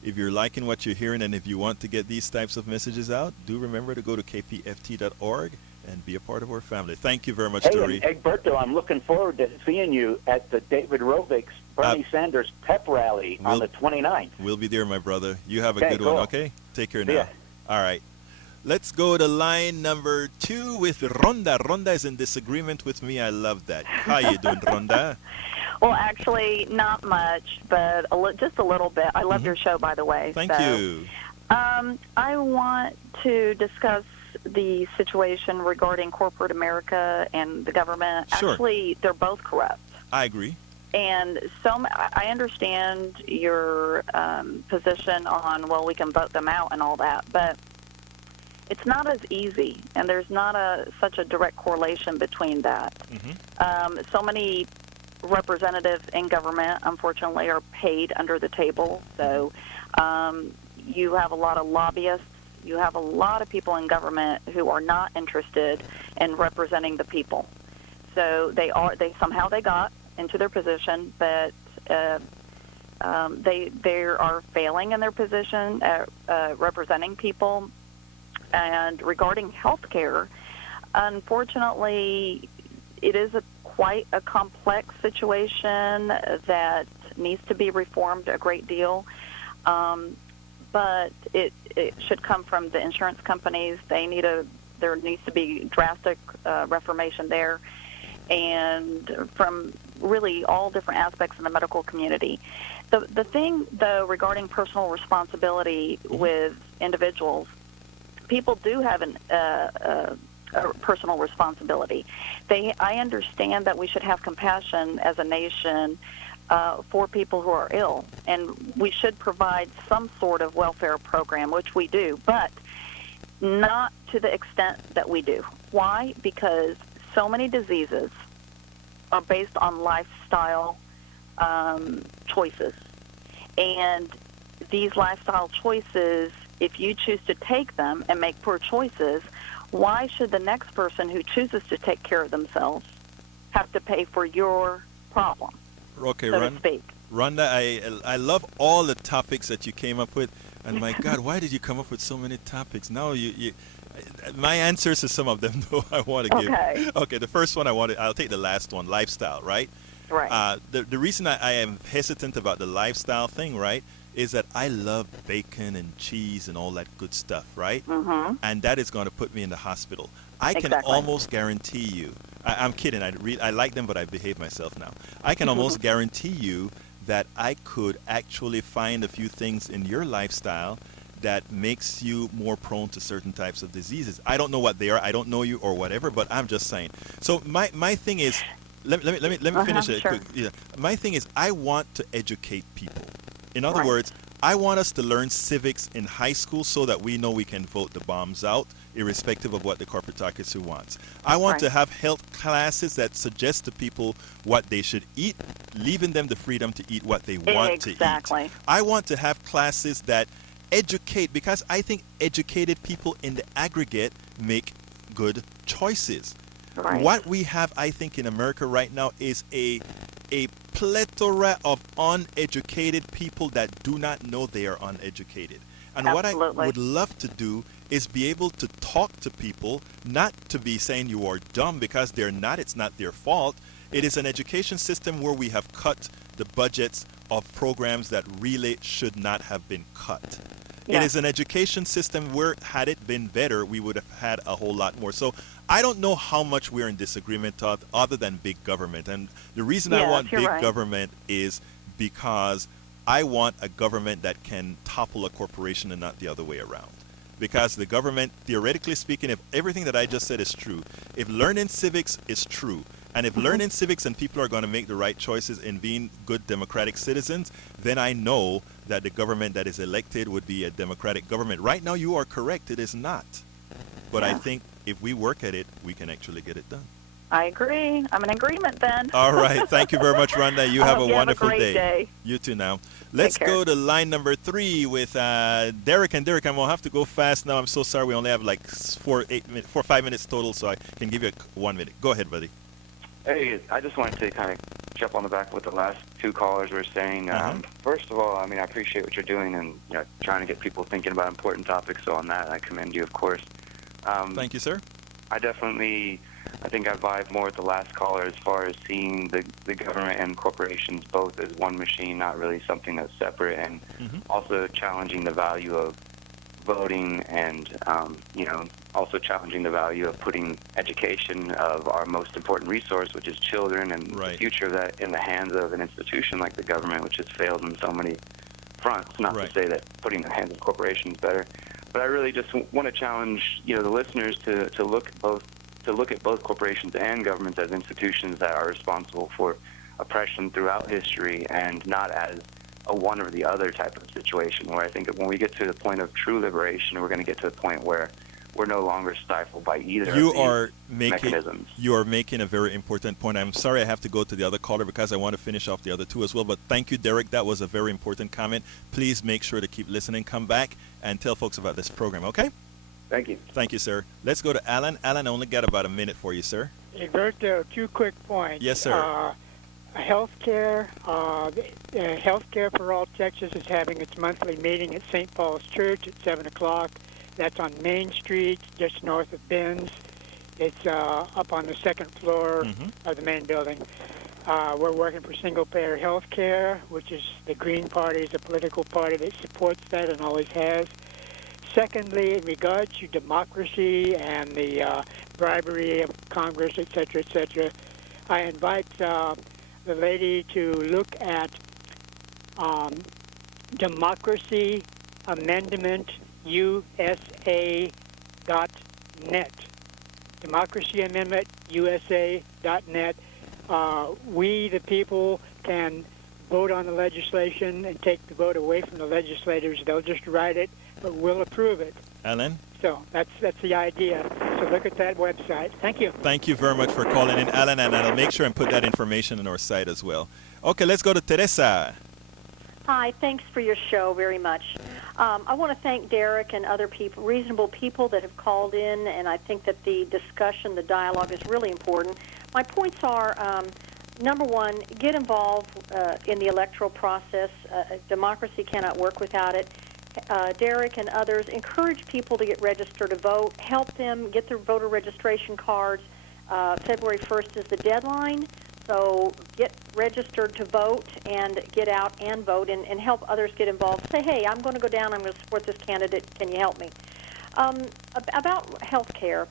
if you're liking what you're hearing and if you want to get these types of messages out, do remember to go to kpft.org and be a part of our family. Thank you very much, Tori. Hey, Egberto, I'm looking forward to seeing you at the David Rovick's Bernie Sanders pep rally on the 29th. We'll be there, my brother. You have a good one, okay? Take care now. All right. Let's go to line number 2 with Rhonda. Rhonda is in disagreement with me. I love that. How you doing, Rhonda? Well, actually, not much, but just a little bit. I love your show, by the way. Thank you. I want to discuss the situation regarding corporate America and the government. Sure. Actually, they're both corrupt. I agree. And so I understand your position on, well, we can vote them out and all that, but it's not as easy, and there's not such a direct correlation between that. Mm-hmm. So many representatives in government, unfortunately, are paid under the table. So you have a lot of lobbyists. You have a lot of people in government who are not interested in representing the people. So they somehow got into their position, but they are failing in their position at representing people. And regarding health care, unfortunately, it is quite a complex situation that needs to be reformed a great deal. But it should come from the insurance companies. There needs to be drastic reformation there, and from really all different aspects in the medical community. The thing, though, regarding personal responsibility with individuals, people do have a personal responsibility. I understand that we should have compassion as a nation for people who are ill, and we should provide some sort of welfare program, which we do, but not to the extent that we do. Why? Because so many diseases are based on lifestyle choices, and these lifestyle choices, if you choose to take them and make poor choices, why should the next person who chooses to take care of themselves have to pay for your problem, Okay, so to speak. Rhonda, I love all the topics that you came up with, and my God, why did you come up with so many topics? Now my answers to some of them, though, I want to give. Okay. Okay, the first one I'll take the last one, lifestyle, right? Right. The reason I am hesitant about the lifestyle thing, right, is that I love bacon and cheese and all that good stuff, right? Mm-hmm. And that is going to put me in the hospital. I can Exactly. almost guarantee you. I'm kidding. I like them, but I behave myself now. I can almost guarantee you that I could actually find a few things in your lifestyle that makes you more prone to certain types of diseases. I don't know what they are. I don't know you or whatever, but I'm just saying. So my thing is, let me finish it. Sure. Yeah. My thing is, I want to educate people. In other Right. words, I want us to learn civics in high school so that we know we can vote the bombs out, irrespective of what the corporatocracy wants. I want Right. to have health classes that suggest to people what they should eat, leaving them the freedom to eat what they want to eat. Exactly. I want to have classes that educate, because I think educated people in the aggregate make good choices. Right. What we have, I think, in America right now is a plethora of uneducated people that do not know they are uneducated. And what I Absolutely. would love to do is be able to talk to people, not to be saying you are dumb, because they're not. It's not their fault. It is an education system where we have cut the budgets of programs that really should not have been cut. Yeah. It is an education system where, had it been better, we would have had a whole lot more. So I don't know how much we're in disagreement of, other than big government. And the reason I Yes, want you're big right. government is because I want a government that can topple a corporation and not the other way around. Because the government, theoretically speaking, if everything that I just said is true, if learning civics is true, and if learning civics and people are going to make the right choices in being good democratic citizens, then I know that the government that is elected would be a democratic government. Right now, you are correct. It is not. But I Yeah. think if we work at it, we can actually get it done. I agree. I'm in agreement then. All right. Thank you very much, Rhonda. You have a wonderful great day. You too now. Let's care. go to line number 3 with Derek. And Derek, I'm going to have to go fast now. I'm so sorry. We only have like 5 minutes total, so I can give you 1 minute. Go ahead, buddy. Hey, I just wanted to kind of jump on the back of what the last two callers were saying. First of all, I mean, I appreciate what you're doing and trying to get people thinking about important topics. So on that, I commend you, of course. Thank you, sir. I think I vibe more with the last caller as far as seeing the government and corporations both as one machine, not really something that's separate, and also challenging the value of voting and, also challenging the value of putting education of our most important resource, which is children, and the future of that in the hands of an institution like the government, which has failed in so many fronts. Not to say that putting it in the hands of corporations is better, but I really just want to challenge, the listeners to look at both corporations and governments as institutions that are responsible for oppression throughout history, and not as a one or the other type of situation, where I think that when we get to the point of true liberation, we're going to get to the point where we're no longer stifled by either of these mechanisms. You are making a very important point. I'm sorry I have to go to the other caller because I want to finish off the other two as well. But thank you, Derek. That was a very important comment. Please make sure to keep listening. Come back and tell folks about this program, okay? Thank you. Thank you, sir. Let's go to Alan. Alan, I only got about a minute for you, sir. Egberto, 2 quick points. Yes, sir. Healthcare, Medicare-for-all Texas is having its monthly meeting at St. Paul's Church at 7 o'clock. That's on Main Street, just north of Benz. It's up on the second floor of the main building. We're working for single-payer health care, which is the Green Party is a political party that supports that and always has. Secondly, in regards to democracy and the bribery of Congress, et cetera, I invite the lady to look at Democracy Amendment USA.net. Democracy Amendment USA.net. We, the people, can vote on the legislation and take the vote away from the legislators. They'll just write it, but we'll approve it. Alan? So that's the idea. So look at that website. Thank you. Thank you very much for calling in, Alan, and I'll make sure and put that information on our site as well. Okay, let's go to Teresa. Hi, thanks for your show very much. I want to thank Derek and other people, reasonable people that have called in, and I think that the discussion, the dialogue is really important. My points are, number one, get involved in the electoral process. Democracy cannot work without it. Derek and others encourage people to get registered to vote, help them get their voter registration cards. February 1st is the deadline, so get registered to vote and get out and vote and help others get involved. Say, hey, I'm going to go down, I'm going to support this candidate, can you help me? About health care,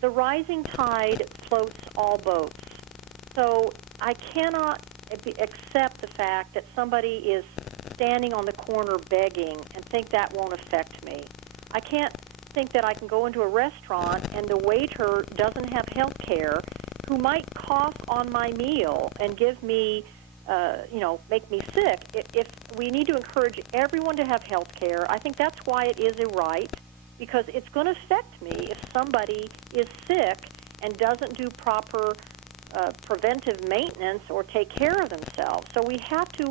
the rising tide floats all boats. So I cannot accept the fact that somebody is standing on the corner begging and think that won't affect me. I can't think that I can go into a restaurant and the waiter doesn't have health care, who might cough on my meal and give me, make me sick. If we need to encourage everyone to have health care, I think that's why it is a right, because it's going to affect me if somebody is sick and doesn't do proper preventive maintenance or take care of themselves. So we have to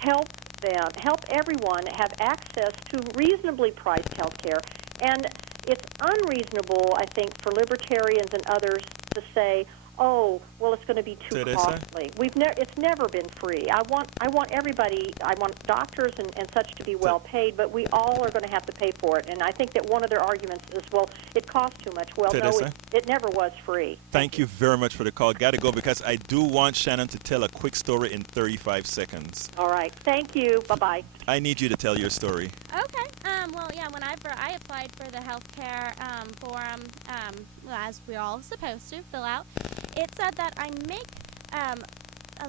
help them, help everyone have access to reasonably priced health care. And it's unreasonable, I think, for libertarians and others to say, oh, well, it's going to be too costly. It's never been free. I want everybody, I want doctors and such to be well paid, but we all are going to have to pay for it. And I think that one of their arguments is, well, it costs too much. Well, no, it never was free. Thank you very much for the call. Got to go because I do want Shannon to tell a quick story in 35 seconds. All right. Thank you. Bye-bye. I need you to tell your story. Okay. Well, yeah, when I applied for the healthcare form, as we're all supposed to fill out, it said that I make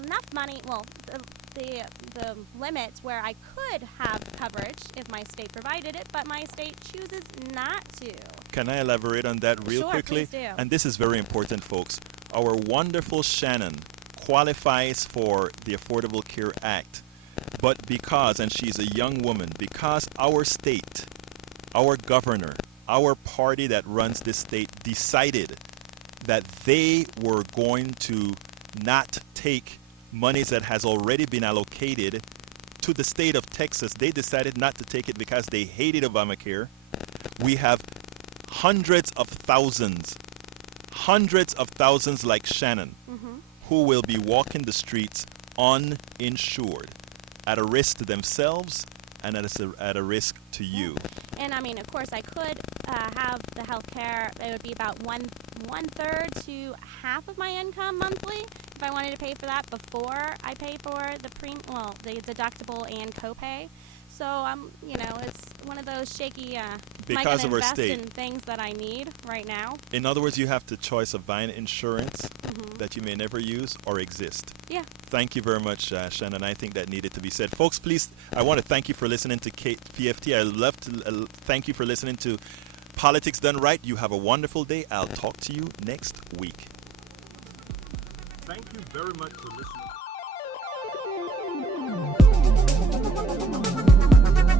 enough money, well, the limits where I could have coverage if my state provided it, but my state chooses not to. Can I elaborate on that real quickly? Please do. And this is very important, folks. Our wonderful Shannon qualifies for the Affordable Care Act, but because, and she's a young woman, because our state, our governor, our party that runs this state decided that they were going to not take monies that has already been allocated to the state of Texas. They decided not to take it because they hated Obamacare. We have hundreds of thousands like Shannon who will be walking the streets uninsured, at a risk to themselves and at a risk to you. And I mean, of course, I could have the health care. It would be about one third to half of my income monthly if I wanted to pay for that before I pay for the the deductible and copay. So it's one of those shaky. Because of our invest state, in things that I need right now. In other words, you have the choice of buying insurance that you may never use or exist. Yeah. Thank you very much, Shannon. I think that needed to be said. Folks, please, I want to thank you for listening to KPFT. I love to thank you for listening to Politics Done Right. You have a wonderful day. I'll talk to you next week. Thank you very much for listening.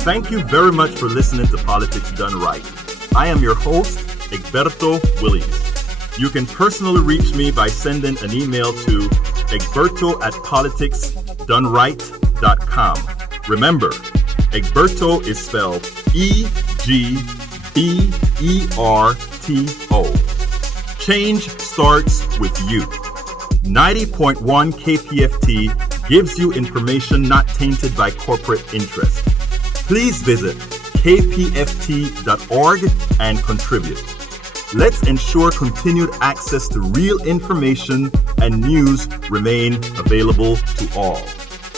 Thank you very much for listening to Politics Done Right. I am your host, Egberto Williams. You can personally reach me by sending an email to egberto@politicsdoneright.com. Remember, Egberto is spelled E-G-B-E-R-T-O. Change starts with you. 90.1 KPFT gives you information not tainted by corporate interest. Please visit kpft.org and contribute. Let's ensure continued access to real information and news remain available to all.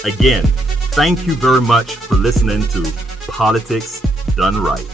Again, thank you very much for listening to Politics Done Right.